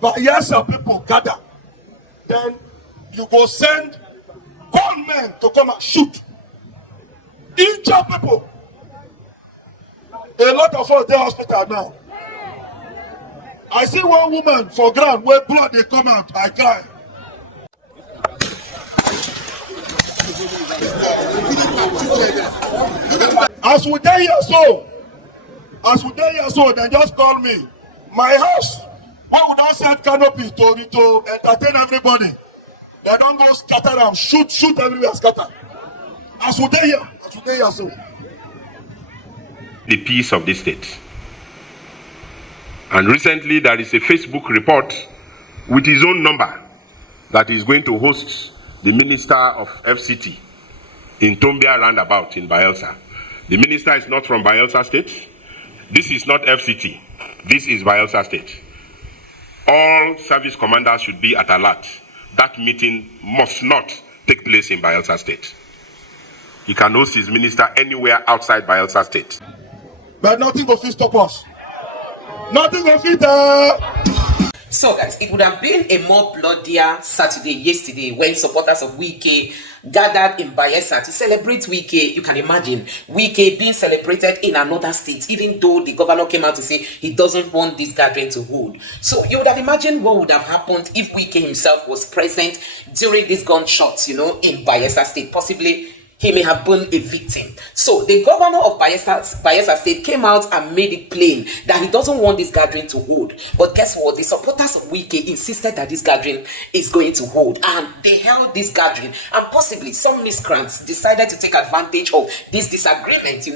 Bayelsa people gather, then you go send gunmen to come and shoot, injure people. A lot of us in hospital now. I see one woman for ground where blood they come out. I cry. As we dey here so, then just call me. My house, where we don't set canopy to entertain everybody. They don't go scatter and shoot everywhere scatter. As we dey here so. The peace of this state. And recently there is a Facebook report with his own number that is going to host the Minister of FCT in Tombia roundabout in Bayelsa. The minister is not from Bayelsa State. This is not FCT. This is Bayelsa State. All service commanders should be at alert. That meeting must not take place in Bayelsa State. He can host his minister anywhere outside Bayelsa State. But nothing will stop us. Nothing will fit. So guys, it would have been a more bloodier Saturday yesterday when supporters of Wike gathered in Bayelsa to celebrate Wike. You can imagine Wike being celebrated in another state, even though the governor came out to say he doesn't want this gathering to hold. So you would have imagined what would have happened if Wike himself was present during these gunshots, in Bayelsa State. Possibly he may have been a victim. So the governor of Bayelsa State came out and made it plain that he doesn't want this gathering to hold. But guess what? The supporters of Wike insisted that this gathering is going to hold. And they held this gathering. And possibly some miscreants decided to take advantage of this disagreement,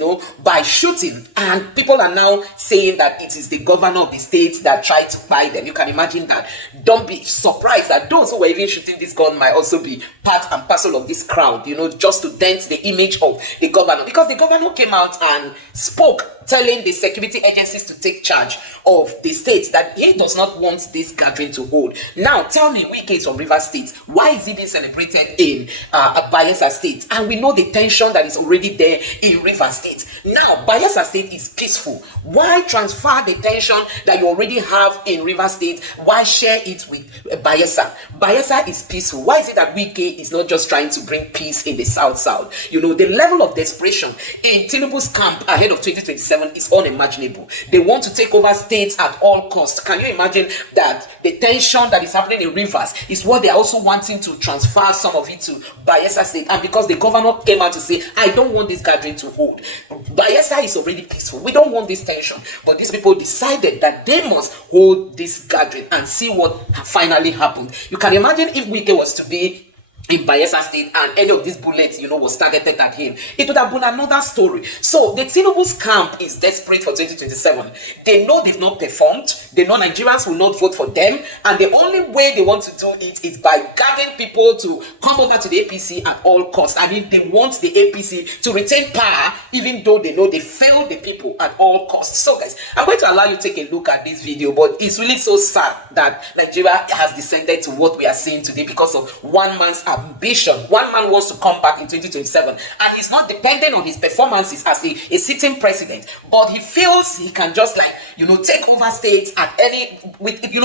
by shooting. And people are now saying that it is the governor of the state that tried to buy them. You can imagine that. Don't be surprised that those who were even shooting this gun might also be part and parcel of this crowd, just to dent the image of the governor, because the governor came out and spoke, telling the security agencies to take charge of the state, that he does not want this gathering to hold. Now tell me, Wike is from Rivers State, why is it being celebrated in Bayelsa State? And we know the tension that is already there in Rivers State. Now Bayelsa State is peaceful. Why transfer the tension that you already have in Rivers State? Why share it with Bayelsa? Bayelsa is peaceful. Why is it that Wike is not just trying to bring peace in the south? The level of desperation in Tinubu's camp ahead of 2027 is unimaginable. They want to take over states at all costs. Can you imagine that the tension that is happening in Rivers is what they are also wanting to transfer some of it to Bayelsa State? And because the governor came out to say, I don't want this gathering to hold. Bayelsa is already peaceful. We don't want this tension. But these people decided that they must hold this gathering and see what finally happened. You can imagine if Wike was to be in Bayelsa State and any of these bullets, was targeted at him, it would have been another story. So the Tinubu's camp is desperate for 2027. They know they've not performed. They know Nigerians will not vote for them. And the only way they want to do it is by gathering people to come over to the APC at all costs. I mean, they want the APC to retain power, even though they know they failed the people at all costs. So guys, I'm going to allow you to take a look at this video, but it's really so sad that Nigeria has descended to what we are seeing today because of one man's ambition. One man wants to come back in 2027 and he's not dependent on his performances as a sitting president, but he feels he can just take over states at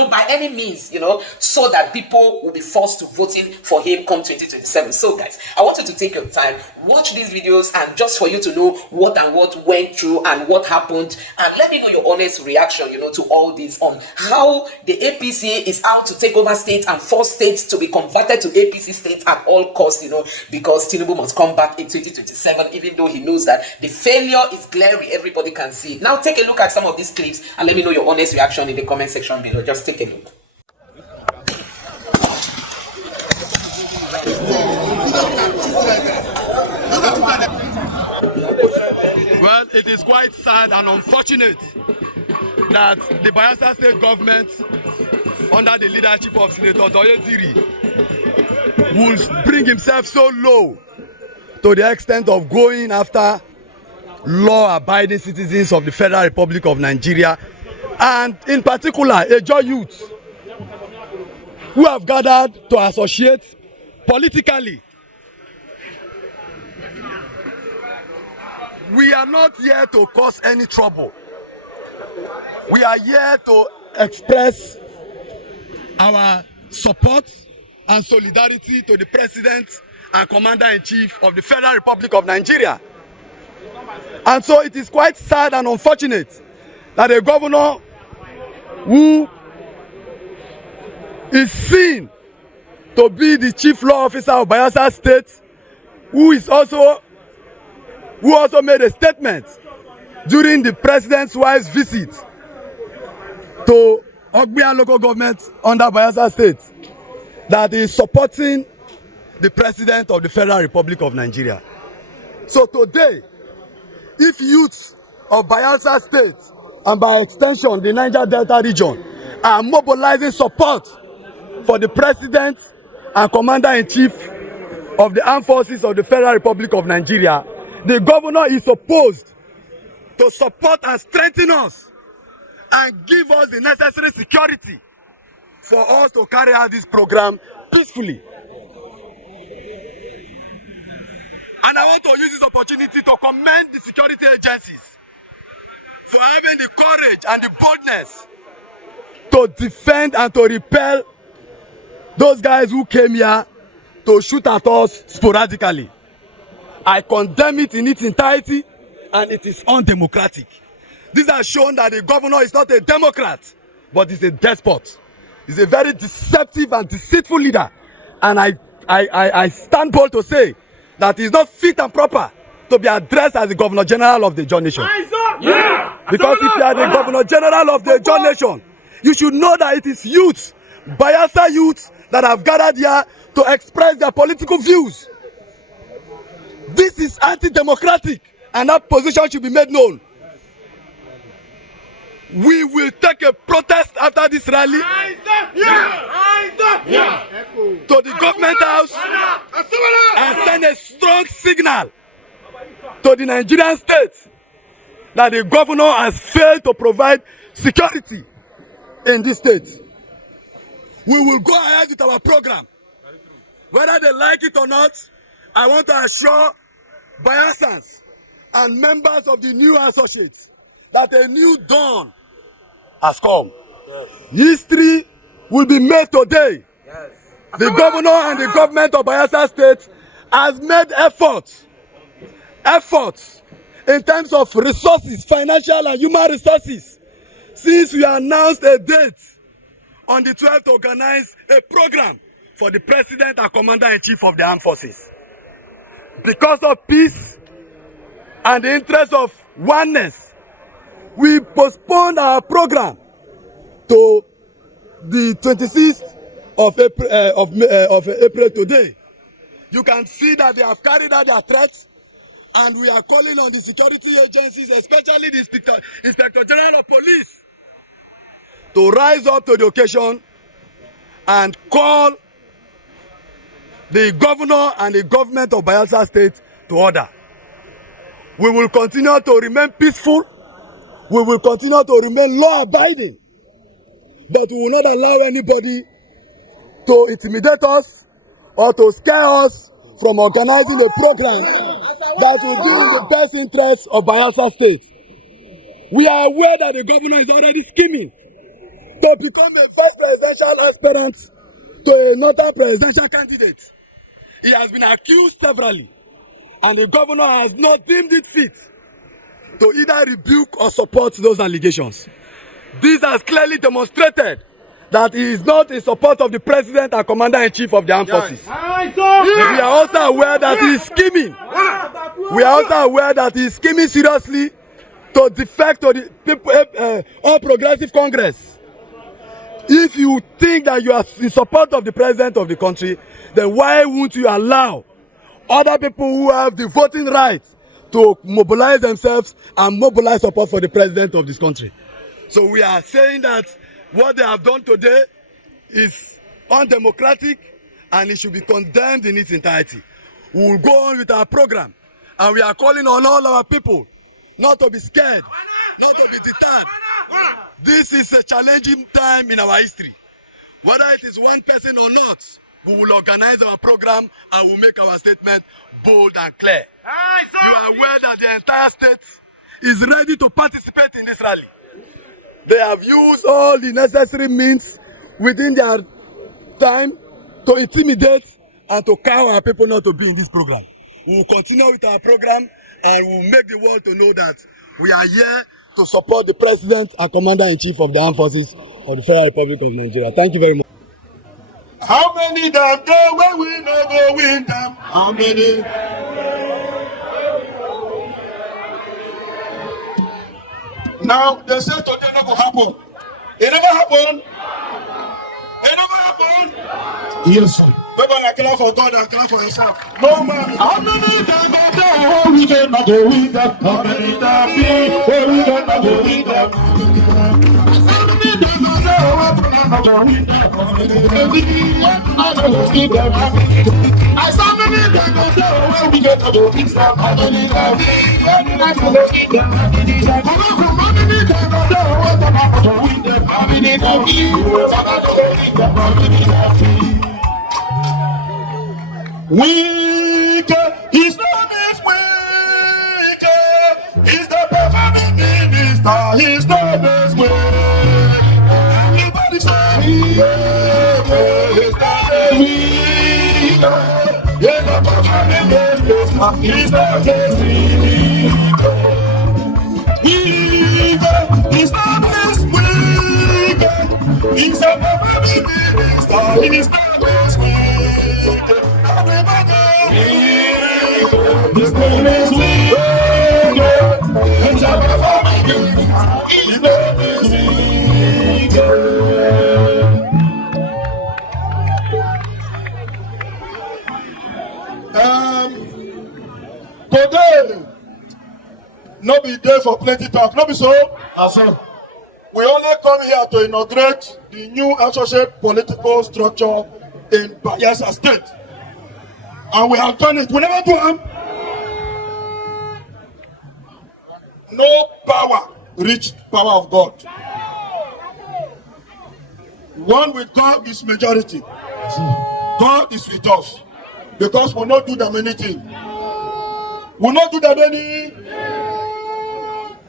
by any means, so that people will be forced to voting for him come 2027. So guys, I want you to take your time, watch these videos, and just for you to know what went through and what happened, and let me know your honest reaction, to all this, on how the APC is out to take over states and force states to be converted to APC states at all costs, because Tinubu must come back in 2027, even though he knows that the failure is glaring, everybody can see. Now take a look at some of these clips and let me know your honest reaction in the comment section below. Just take a look. Well, it is quite sad and unfortunate that the Bayelsa State government, under the leadership of Senator Doyetiri, will bring himself so low to the extent of going after law-abiding citizens of the Federal Republic of Nigeria, and in particular, Ejo youth who have gathered to associate politically. We are not here to cause any trouble. We are here to express our support and solidarity to the President and Commander-in-Chief of the Federal Republic of Nigeria. And so it is quite sad and unfortunate that a governor who is seen to be the chief law officer of Bayelsa State, who also made a statement during the president's wife's visit to Ogbia local government under Bayelsa State, that is supporting the President of the Federal Republic of Nigeria. So today, if youth of Bayelsa State and by extension the Niger Delta region are mobilizing support for the President and Commander-in-Chief of the Armed Forces of the Federal Republic of Nigeria, the governor is supposed to support and strengthen us and give us the necessary security for us to carry out this program peacefully. And I want to use this opportunity to commend the security agencies for having the courage and the boldness to defend and to repel those guys who came here to shoot at us sporadically. I condemn it in its entirety, and it is undemocratic. This has shown that the governor is not a democrat, but is a despot. He's a very deceptive and deceitful leader. And I stand bold to say that he's not fit and proper to be addressed as the Governor General of the John Nation. Yeah. Because if you are the Governor General of the John Nation, you should know that it is youth, Bayelsa youth, that have gathered here to express their political views. This is anti-democratic, and that position should be made known. We will take a protest after this rally to the government house and send a strong signal to the Nigerian state that the governor has failed to provide security in this state. We will go ahead with our program. Whether they like it or not, I want to assure Bayelsans and members of the new associates that a new dawn has come. Yes. History will be made today. Yes. The governor and the government of Bayelsa State has made efforts in terms of resources, financial and human resources, since we announced a date on the 12th to organize a program for the President and Commander-in-Chief of the Armed Forces. Because of peace and the interest of oneness, we postponed our program to the 26th of April today. You can see that they have carried out their threats, and we are calling on the security agencies, especially the Inspector General of Police, to rise up to the occasion and call the governor and the government of Bayelsa State to order. We will continue to remain peaceful. We will continue to remain law-abiding. But we will not allow anybody to intimidate us or to scare us from organizing a program that will be in the best interest of Bayelsa State. We are aware that the governor is already scheming to become a vice presidential aspirant to another presidential candidate. He has been accused severally, and the governor has not deemed it fit to either rebuke or support those allegations. This has clearly demonstrated that he is not in support of the President and Commander-in-Chief of the Armed Forces. We are also aware that he is scheming. We are also aware that he is scheming seriously to defect to the All Progressive Congress. If you think that you are in support of the President of the country, then why won't you allow other people who have the voting right to mobilize themselves and mobilize support for the President of this country? So we are saying that what they have done today is undemocratic, and it should be condemned in its entirety. We will go on with our program, and we are calling on all our people not to be scared, not to be deterred. This is a challenging time in our history. Whether it is one person or not, we will organize our program and we'll make our statement bold and clear. You are aware that the entire state is ready to participate in this rally. They have used all the necessary means within their time to intimidate and to cow our people not to be in this program. We will continue with our program and we will make the world to know that we are here to support the President and Commander-in-Chief of the Armed Forces of the Federal Republic of Nigeria. Thank you very much. How many them go when we no go win them? How many? Now they say today not go happen. It never happened. It never happened. Yes, sir. We're gonna clap for God and clap for yourself. No man. How many them go we can not go win them? How many them we can not go win them? How many them go win them? I saw many that go down when we get to the big stuff. I don't need that. I don't need them. Wike, his name is Wike. He's the performing minister. His name is Wike. Everybody say Wike. His name is Wike. He's the performing minister. His name is Wike. His name is Wike. He's the performing minister. His name is Wike. His name is Wike. His name is today, no be day for plenty talk. No be so? We only come here to inaugurate the new associate political structure in Bayelsa State. And we have done it. We never do them. No power reached power of God. One with God is majority. God is with us. Because we not do them anything. We not do them any.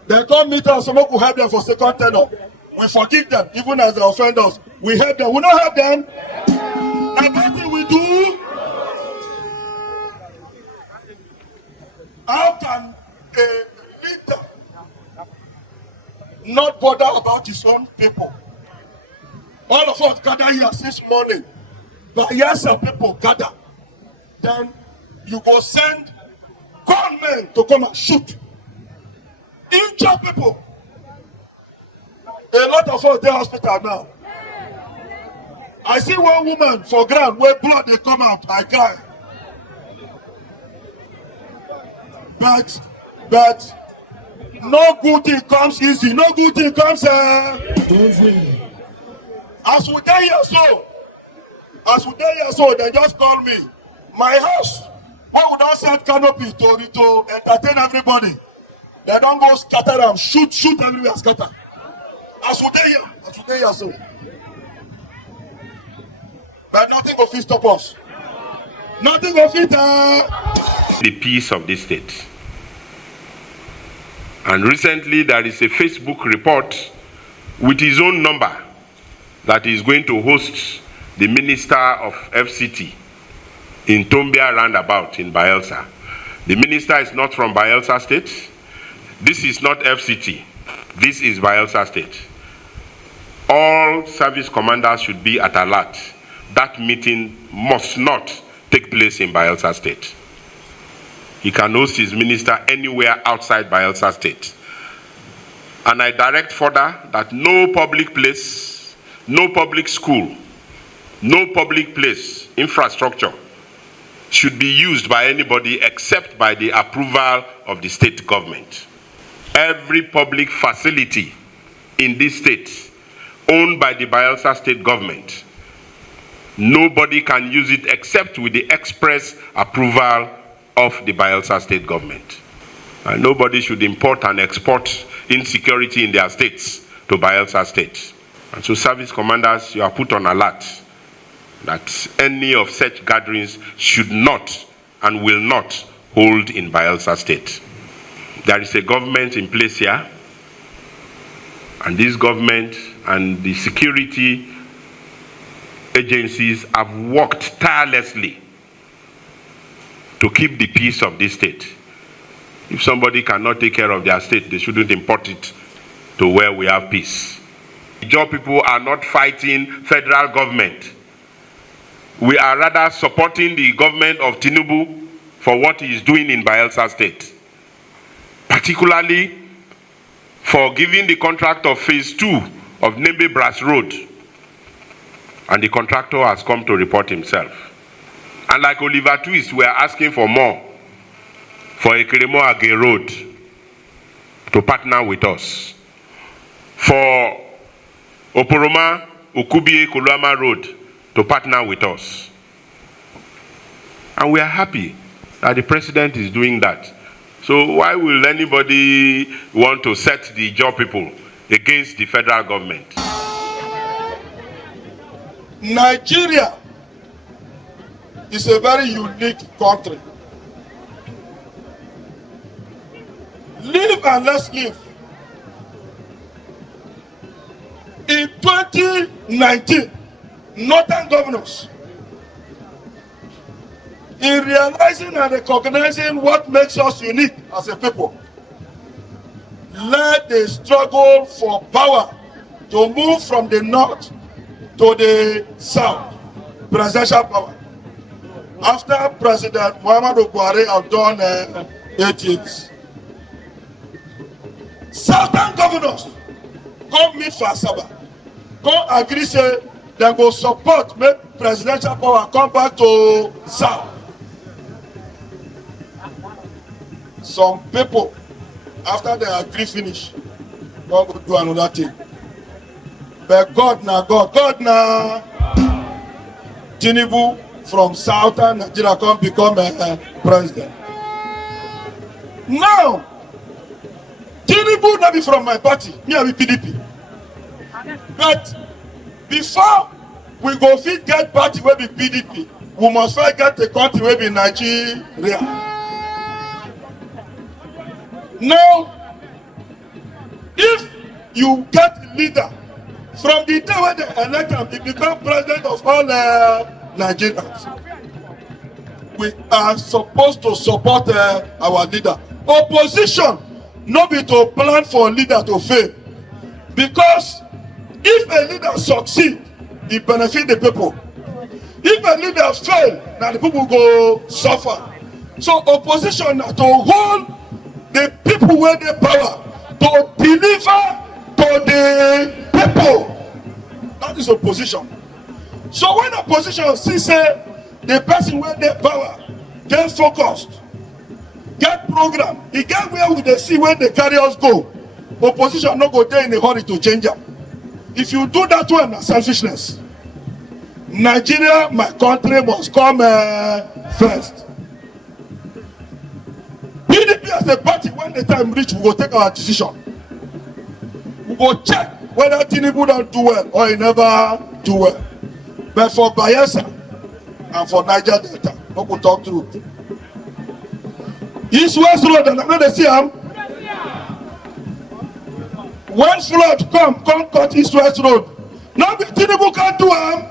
They come meet us, someone who help them for second tenor. We forgive them, even as they offend us. We help them. We not help them. And nothing we do. How can a leader not bother about his own people? All of us gather here since morning. But yes, some people gather. Then you go send gunmen to come and shoot. Injure people. A lot of us in hospital now. I see one woman for ground where blood they come out. I cry. But no good thing comes easy. No good thing comes easy. As we die here so, they just call me. My house, where we don't set canopy to entertain everybody. They don't go scatter them, shoot everywhere, scatter. As we die here so. But nothing will fit stop us. Nothing will fit the peace of this state. And recently there is a Facebook report with his own number that is going to host the Minister of FCT in Tombia roundabout in Bayelsa. The minister is not from Bayelsa State. This is not FCT. This is Bayelsa State. All service commanders should be at alert. That meeting must not take place in Bayelsa State. He can host his minister anywhere outside Bayelsa State. And I direct further that no public place, no public school, no public place, infrastructure should be used by anybody except by the approval of the state government. Every public facility in this state owned by the Bayelsa state government, nobody can use it except with the express approval of the Bayelsa state government. And nobody should import and export insecurity in their states to Bayelsa State. And so service commanders, you are put on alert that any of such gatherings should not and will not hold in Bayelsa State. There is a government in place here, and this government and the security agencies have worked tirelessly to keep the peace of this state. If somebody cannot take care of their state, they shouldn't import it to where we have peace. The Ijaw people are not fighting federal government. We are rather supporting the government of Tinubu for what he is doing in Bayelsa State, particularly for giving the contract of phase 2 of Nembe Brass Road, and the contractor has come to report himself. And like Oliver Twist, we are asking for more for Ekeremo Age Road to partner with us, for Oporoma Ukubie Kolama Road to partner with us. And we are happy that the president is doing that. So why will anybody want to set the Ijaw people against the federal government? Nigeria is a very unique country. Live and let's live. In 2019, northern governors, in realizing and recognizing what makes us unique as a people, led the struggle for power to move from the north to the south, presidential power. After President Muhammadu Buhari had done 8 years, southern governors come meet for Asaba, come agree say they go support make presidential power come back to south. Some people, after they agree finish, God go do another thing. But God na Tinubu from southern Nigeria come become a president. Now, Tinubu not be from my party, me I be PDP. But before we go fit get party wey be PDP, we must first get a country wey be Nigeria. Now, if you get a leader from the day when they elect him, he become president of all Nigerians, we are supposed to support our leader. Opposition no be to plan for a leader to fail, because if a leader succeed, he benefit the people. If a leader fail, now the people go suffer. So opposition na to hold the people with the power to deliver to the people. That is opposition. So when opposition see say the person with the power get focused, get program, he get where we dey see where the carry us go, opposition no go there in a hurry to change them. If you do that one, na selfishness. Nigeria, my country, must come first. PDP as a party, when the time reach, we go take our decision. We go check whether Tinubu don't do well or he never do well. But for Bayelsa and for Niger Delta, we go talk through. East West Road, and I'm going to see him. When flood come cut East West Road. Now the Tinubu can't do him.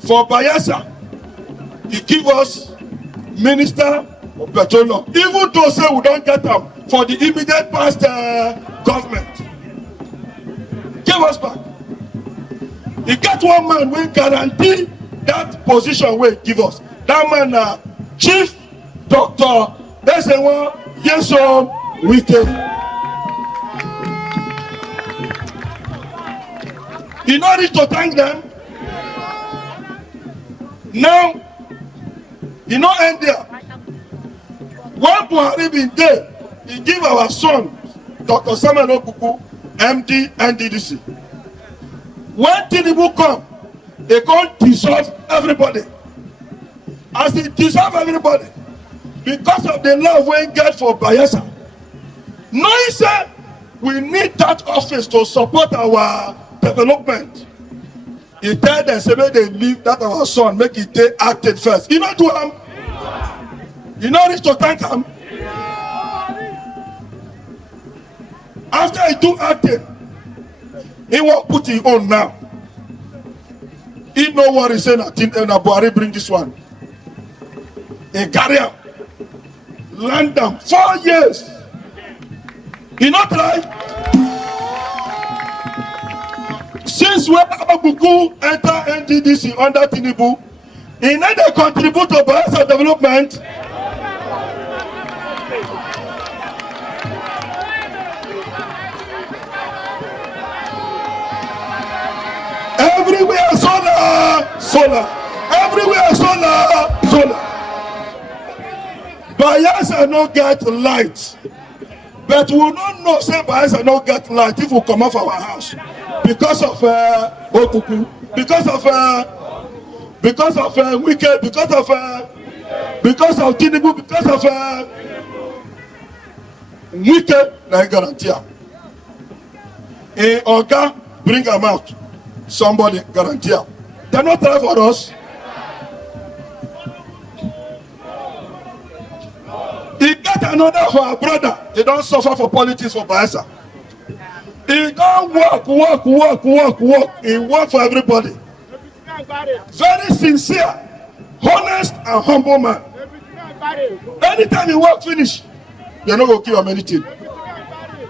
For Bayelsa, he give us Minister of Petroleum. Even though say we don't get them for the immediate past government. Give us back. He get one man will guarantee that position will give us. That man Chief Dr. Ezenwa Yesom Wike. You no need to thank them. Now, you know, end there. One Buhari been there, he give our son, Dr. Samuel Okuku, MD, NDDC. When Tinubu come, they can't dissolve everybody. As they dissolve everybody, because of the love we get for Bayelsa. Knowing say we need that office to support our development. He tell them say make they leave that our son, make it take acted first. You know to him? You know reach to thank him? After he do acting, he won't put his own now. He know what he say, and Buhari bring this one. He carry him. Land them 4 years. He not right. Since when Abuku enter NDDC under Tinubu, he never contribute to Bayelsa development. Everywhere solar. Everywhere solar. Bayelsa no get light. But we don't know say Bayelsa no get light if we come off our house. Because of Okuku, because of Wike, because of Tinubu, because of Wike, I guarantee you. A Oga bring them out. Somebody guarantee you. They're not trying for us. He got another for our brother. He don't suffer for politics for Bayelsa. He don't work. He work for everybody. Very sincere, honest, and humble man. Anytime he work finish, they no go give him anything.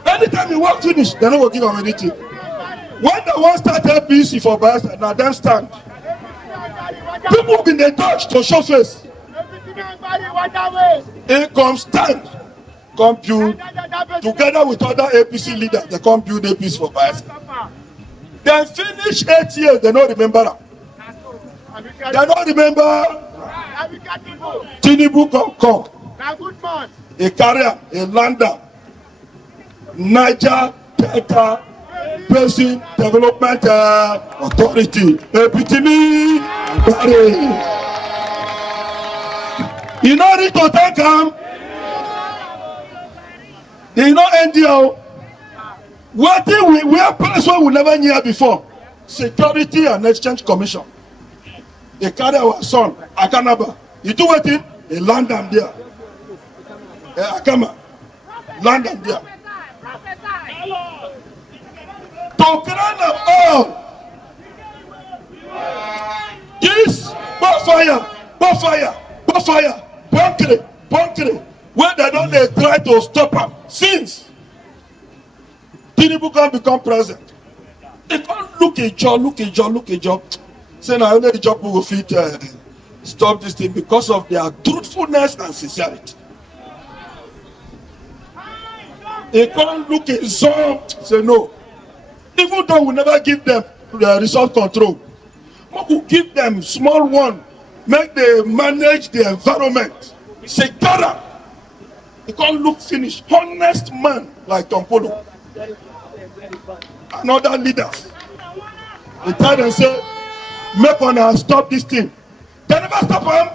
Anytime he work finish, they no go give him anything. When they want start APC for Bayelsa, now them stand. People been dey touch to show face. He come stand, come build together with other APC leaders. They come build APC for Bayelsa. They finish 8 years. They don't remember them. They don't remember. Tinubu come. A carrier, a lander, Niger Delta Basin Development Authority. Epitome. You know need to thank him. You know NDO. What we are place where we never knew before. Security and Exchange Commission. They carry our son, Akanaba. You do what in? They land them there. Akama. Land them there. To crown them all. This bonfire. Bunkere. When they don't they try to stop them. Since Tinubu can become president, they can't look a job. Say now only the job will fit stop this thing because of their truthfulness and sincerity. They can't look a job. Say no. Even though we never give them the resource control, we could give them small one, make them manage the environment. Say gather. They can't look finished. Honest man like Tom Polo. And other leaders. They tell them say, make one stop this thing. They never stop them.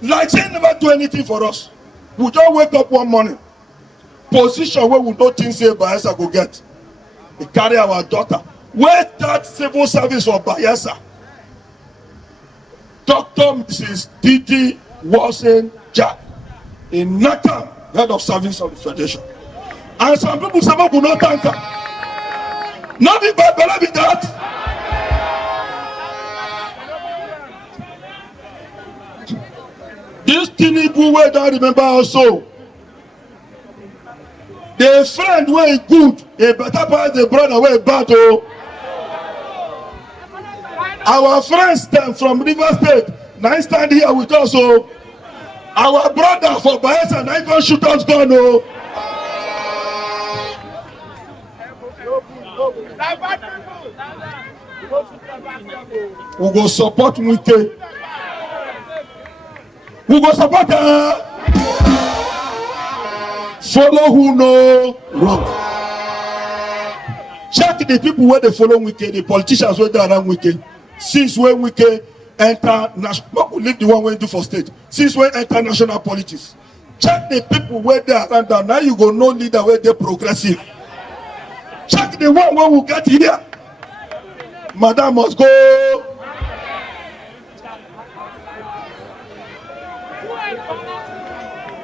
Like they never do anything for us. We just wake up one morning. Position where we don't think say Bayelsa go get. They carry our daughter. Where that civil service for Bayelsa? Dr. Mrs. Didi Wilson Jack in Nakam, head of service of the Federation. And some people say, we not thank her. Not be bad, but be that. This Tinubu we don't remember also. The friend were good, a better part the brother were bad. Oh. Our friends them from River State, now stand here with us. Oh. Our brother for Bayelsa, now can shoot us gun. Oh. We go support Wike. We go support her. Follow who know wrong. Check the people where they follow Wike, the politicians where they are around Wike. Since when we can enter national, we leave the one we do for state. Since we enter national politics, check the people where they are around. Now you go no leader where they progressive. Check the one where we get here. Madam must go.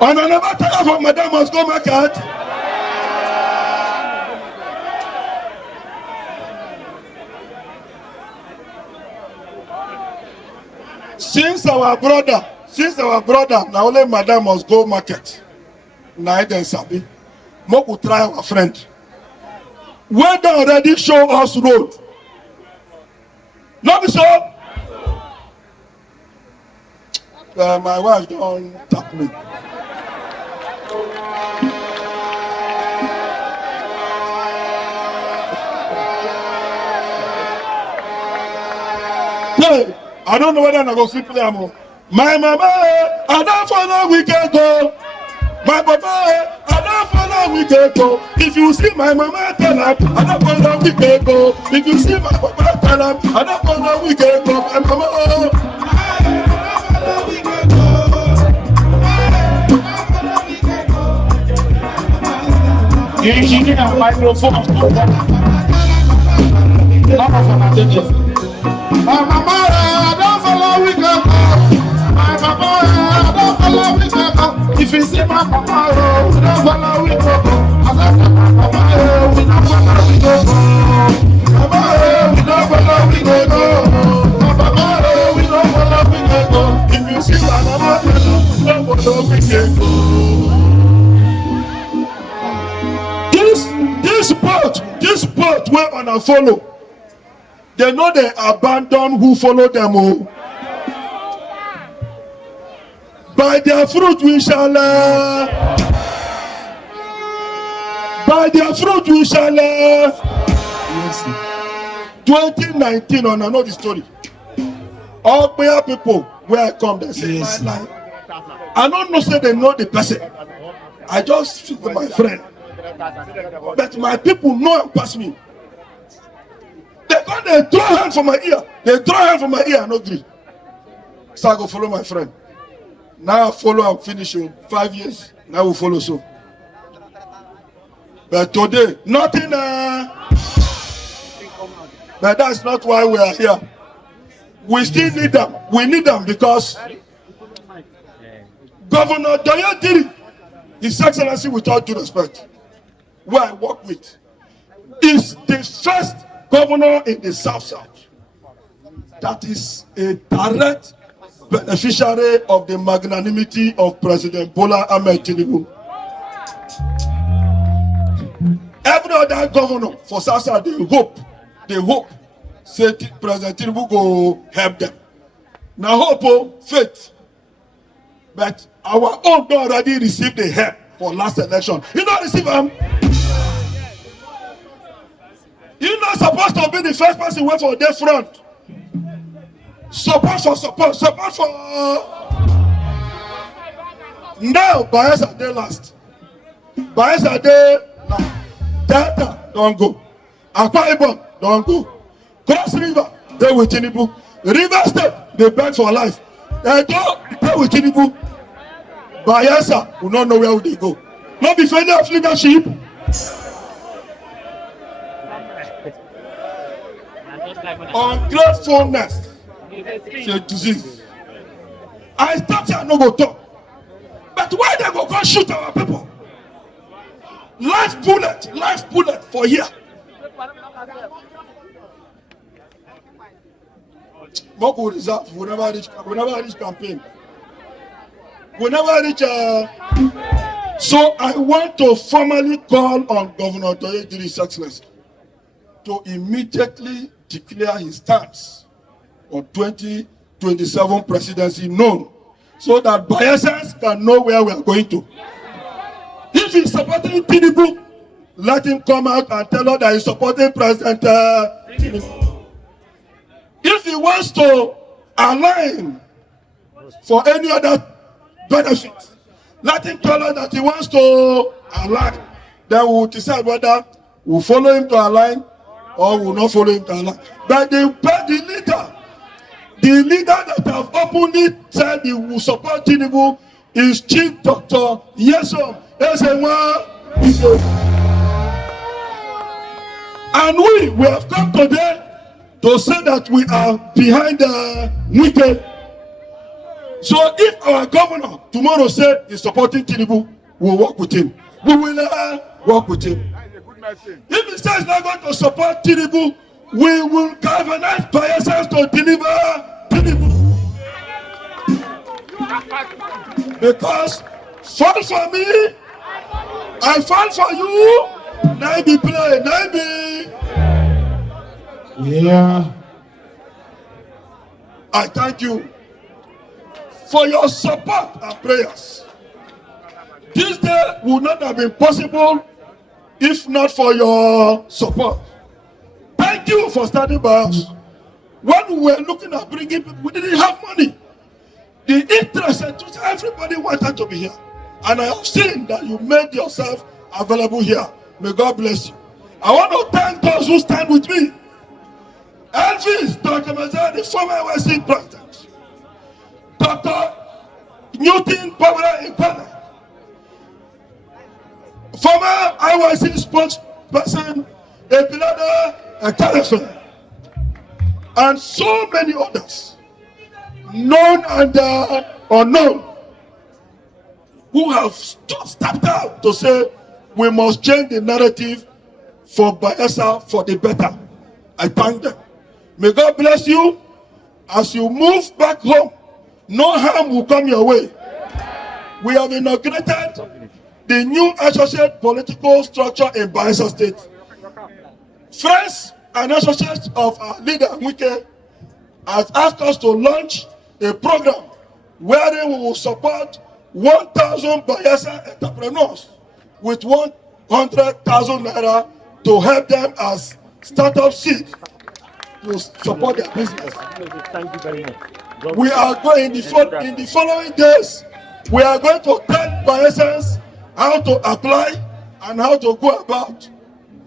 And I never tell her for Madam must go market. Since our brother, now only Madam must go market. Now then sabi, Moku try our friend. When they already show us road, not be so. My wife don't tap me. Hey, I don't know whether I go sleep there more. My mama, I don't follow we can go. My papa, I don't follow we can go. If you see my mama tell her, I don't follow we can go. If you see my papa tell her, I don't follow we can go. My mama, I don't follow we can go. You need a microphone. My mama, I don't follow we can go. My papa, I don't follow we can go. If you see my papa, we don't follow we can go. I said, my papa, we don't follow we can go. Mama, we don't follow we can go. My papa, we don't follow we can go. If you see my mama, we don't follow we can go. This boat where on a follow. They know they abandon who follow them. Oh. By their fruit we shall. By their fruit we shall. 2019, and I know the story. All prayer people where I come, they say yes. My life. I don't know say they know the person. I just feel my friend. But my people know and pass me. They throw hand from my ear. They throw hand from my ear and no agree. So I go follow my friend. Now I follow and finish in 5 years. Now we follow so. But today, nothing. But that's not why we are here. We still need them. We need them because Governor Dayatiri, His Excellency, with all due respect, where I work with, is the first governor in the South that is a direct beneficiary of the magnanimity of President Bola Ahmed Tinubu. Every other governor for South, they hope, say President Tinubu go help them. Now hope, faith. But our own God already received the help for last election. You don't receive them. You're not supposed to be the first person wait for their front. Support for. Now, Bayelsa day last. Bayelsa day now. Delta don't go. Akwa Ibom don't go. Cross River, they with Tinubu. River State, they beg for life. They go, they with Tinubu. Bayelsa will not know where they go. Not be failure of leadership. Ungratefulness is a disease. I start here, no go talk. But why they go shoot our people? Life bullet for here. Moku reserve, we never reach campaign. We never reach. So I want to formally call on Governor Dayatiri's Excellency to immediately declare his stance on 2027 presidency known, so that Bayelsans can know where we are going to. If he's supporting Tinubu, let him come out and tell us that he's supporting President Tinubu. If he wants to align for any other benefit, let him tell us that he wants to align. Then we'll decide whether we'll follow him to align or will not follow him to align. But the leader The leader that have openly said he will support Tinubu is Chief Dr. Yesom Ezenwa. And we have come today to say that we are behind Wike. So if our governor tomorrow say he's supporting Tinubu, we'll work with him. We will work with him. If he says he's not going to support Tinubu, we will galvanize Bayelsa to deliver Tinubu. Because fall for me, I fall for you. Now be play, now be. Yeah. I thank you for your support and prayers. This day would not have been possible if not for your support. Thank you for standing by us. When we were looking at bringing people, we didn't have money. The interest and everybody wanted to be here. And I have seen that you made yourself available here. May God bless you. I want to thank those who stand with me. Elvis, Dr. Mazar, the former USC president. Dr. Newton Pabra Impana, former IYC spokesperson, Epilada Akalefe, and so many others, known and unknown, who have stepped out to say we must change the narrative for Bayelsa for the better. I thank them. May God bless you. As you move back home, no harm will come your way. We have inaugurated the new associate political structure in Bayelsa State. Friends and associates of our leader, Wike, has asked us to launch a program wherein we will support 1,000 Bayelsa entrepreneurs with 100,000 naira to help them as startup seed to support their business. Thank you very much. We are going in the following days. We are going to tell Bayelsans how to apply and how to go about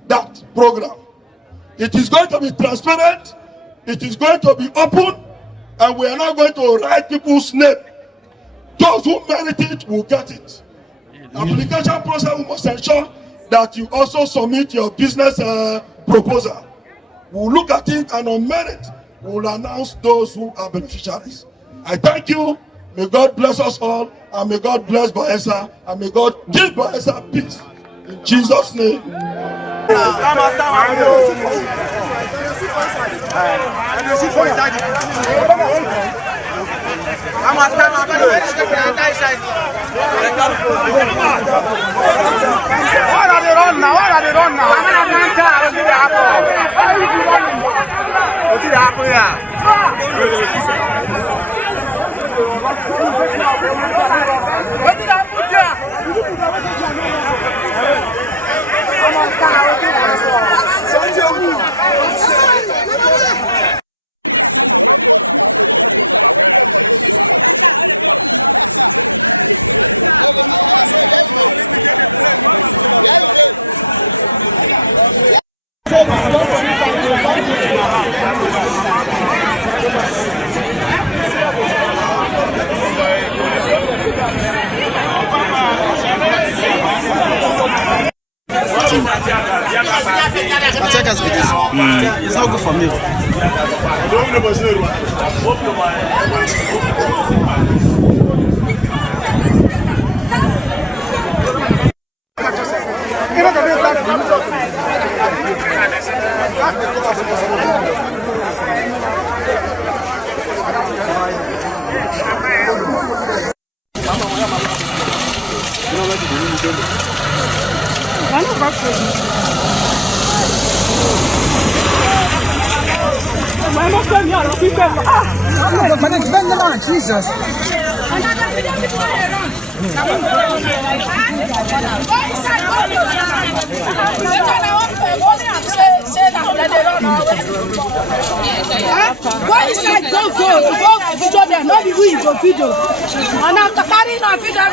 that program. It is going to be transparent. It is going to be open, and we are not going to write people's name. Those who merit it will get it. Application process, we must ensure that you also submit your business proposal. We'll look at it, and on merit, we'll announce those who are beneficiaries. I thank you. May God bless us all, and may God bless Bayelsa, and may God give Bayelsa peace. In Jesus' name. It's not good for me. But it's been on, Jesus. Go inside, go video there, not the way you go video. And I'm carrying on video.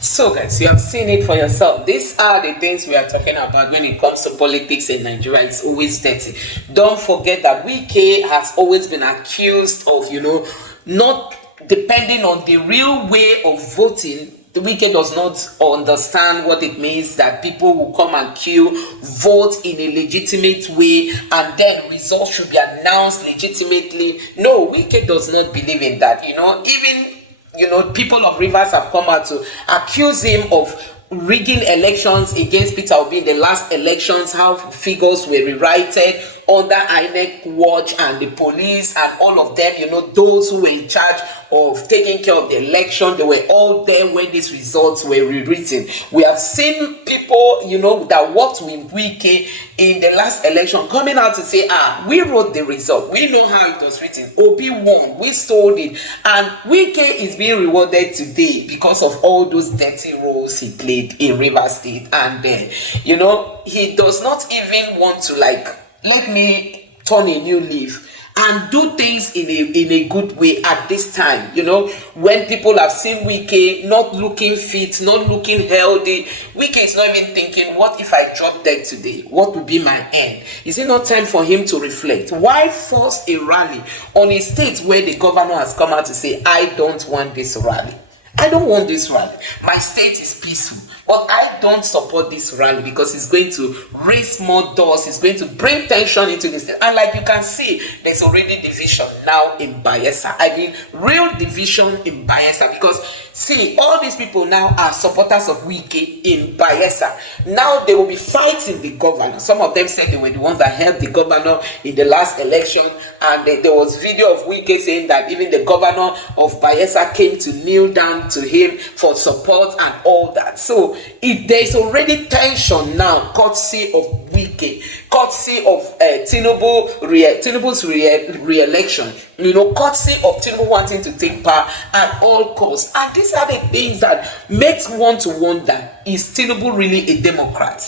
So guys, you have seen it for yourself. These are the things we are talking about when it comes to politics in Nigeria. It's always dirty. Don't forget that Wike has always been accused of, not depending on the real way of voting. The Wike does not understand what it means that people will come and queue, vote in a legitimate way, and then results should be announced legitimately. No, Wike does not believe in that. Even people of Rivers have come out to accuse him of rigging elections against Peter Obi in the last elections, how figures were rewritten under INEC watch, and the police and all of them, those who were in charge of taking care of the election, they were all there when these results were rewritten. We have seen people, that worked with Wike in the last election coming out to say, we wrote the result, we know how it was written, Obi won, we stole it, and Wike is being rewarded today because of all those dirty roles he played in Rivers State. And he does not even want to let me turn a new leaf and do things in a good way at this time. When people have seen Wike not looking fit, not looking healthy, Wike is not even thinking, what if I drop dead today? What would be my end? Is it not time for him to reflect? Why force a rally on a state where the governor has come out to say, I don't want this rally. I don't want this rally. My state is peaceful. But I don't support this rally because it's going to raise more doors. It's going to bring tension into the state. And like you can see, there's already division now in Bayelsa. I mean, real division in Bayelsa. Because, see, all these people now are supporters of Wike in Bayelsa. Now they will be fighting the governor. Some of them said they were the ones that helped the governor in the last election. And there was video of Wike saying that even the governor of Bayelsa came to kneel down to him for support and all that. So, there's already tension now, courtesy of Wike, courtesy of Tinubu's re-election, courtesy of Tinubu wanting to take power at all costs. And these are the things that makes one to wonder, is Tinubu really a Democrat?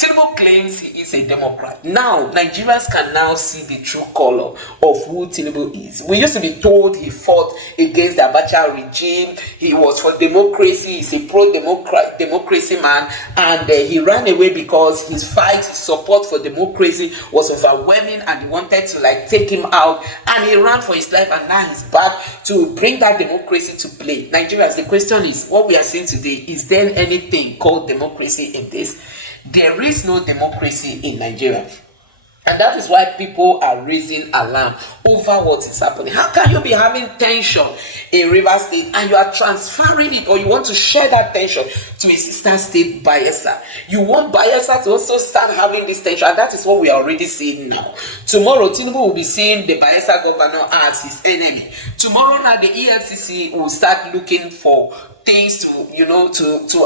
Tinubu claims he is a Democrat. Now, Nigerians can now see the true color of who Tinubu is. We used to be told he fought against the Abacha regime. He was for democracy. He's a pro-democracy man. And he ran away because his fight, his support for democracy was overwhelming, and he wanted to take him out. And he ran for his life, and now he's back to bring that democracy to play. Nigerians, the question is, what we are seeing today, is there anything called democracy in this? There is no democracy in Nigeria. And that is why people are raising alarm over what is happening. How can you be having tension in Rivers State and you are transferring it, or you want to share that tension to a sister state, Bayelsa? You want Bayelsa to also start having this tension, and that is what we are already seeing now. Tomorrow, Tinubu will be seeing the Bayelsa governor as his enemy. Tomorrow now, the EFCC will start looking for things to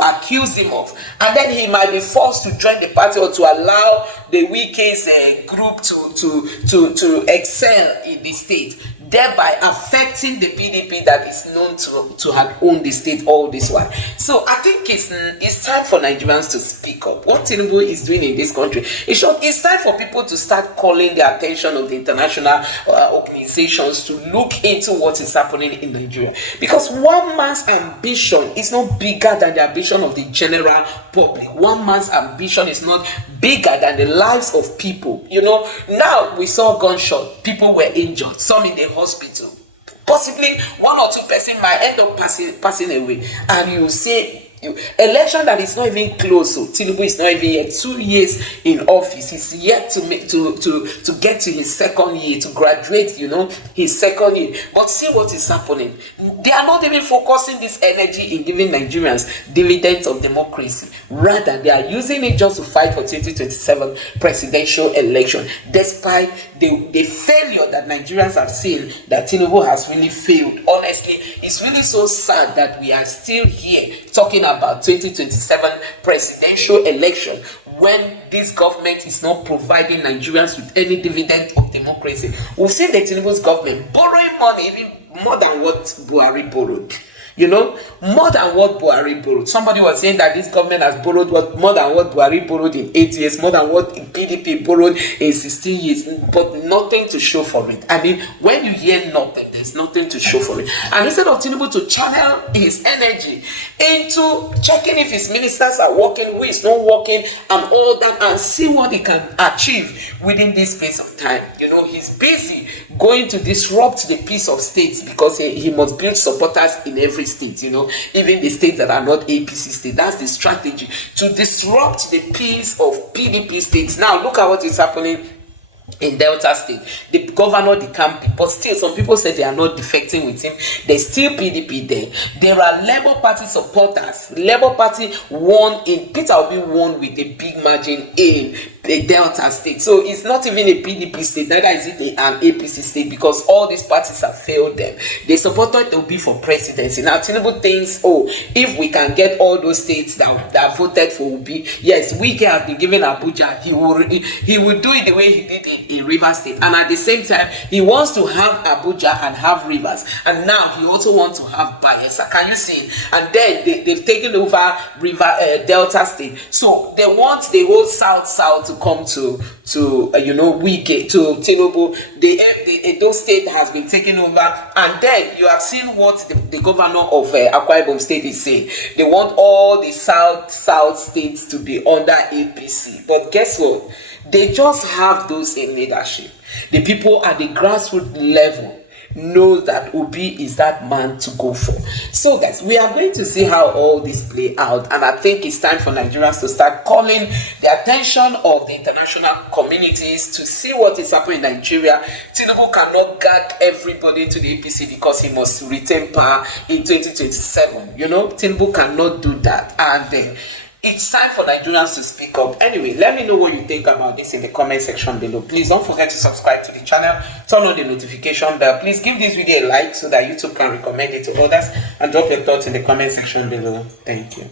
accuse him of, and then he might be forced to join the party or to allow the Wike's group to excel in the state, thereby affecting the PDP that is known to have owned the state all this while. So I think it's time for Nigerians to speak up. What Tinubu is doing in this country, it's time for people to start calling the attention of the international organizations to look into what is happening in Nigeria. Because one man's ambition is not bigger than the ambition of the general public. One man's ambition is not bigger than the lives of people. Now we saw gunshots, people were injured, some in the hospital. Possibly one or two persons might end up passing away, and you say election that is not even close. So Tinubu is not even yet 2 years in office. He's yet to get to his second year, to graduate, his second year. But see what is happening. They are not even focusing this energy in giving Nigerians dividends of democracy. Rather, they are using it just to fight for 2027 presidential election, despite the failure that Nigerians have seen, that Tinubu has really failed. Honestly, it's really so sad that we are still here talking about 2027 presidential election when this government is not providing Nigerians with any dividend of democracy. We've seen the Tinubu's government borrowing money, even more than what Buhari borrowed. You know, more than what Buhari borrowed. Somebody was saying that this government has borrowed more than what Buhari borrowed in 8 years, more than what PDP borrowed in 16 years, but nothing to show for it. I mean, when you hear nothing, there's nothing to show for it. And instead of Tinubu to channel his energy into checking if his ministers are working, who is not working, and all that, and see what he can achieve within this space of time. You know, he's busy going to disrupt the peace of states because he must build supporters in every state, you know, even the states that are not APC states. That's the strategy, to disrupt the peace of PDP states. Now look at what is happening in Delta State. The governor decamped, but still some people say they are not defecting with him. There's still PDP there. There are Labour Party supporters. Labour Party won in, Peter Obi won with a big margin in the Delta State. So it's not even a PDP state, neither is it an APC state, because all these parties have failed them. They supported Obi for presidency. Now Tinubu thinks, oh, if we can get all those states that voted for Obi, yes, Wike has been given Abuja, he will do it the way he did in Rivers State, and at the same time he wants to have Abuja and have Rivers, and now he also wants to have Bayelsa. Can you see? And then they've taken over Delta State, so they want the whole south to come to Wike, to Tinubu. The Edo State has been taken over, and then you have seen what the governor of Akwa Ibom State is saying. They want all the south states to be under APC, but guess what? They just have those in leadership. The people at the grassroots level know that Obi is that man to go for. So guys, we are going to see how all this play out, and I think it's time for Nigerians to start calling the attention of the international communities to see what is happening in Nigeria. Tinubu cannot guard everybody to the APC because he must retain power in 2027. You know, Tinubu cannot do that, and it's time for Nigerians to speak up. Anyway, let me know what you think about this in the comment section below. Please don't forget to subscribe to the channel, turn on the notification bell. Please give this video a like so that YouTube can recommend it to others, and drop your thoughts in the comment section below. Thank you.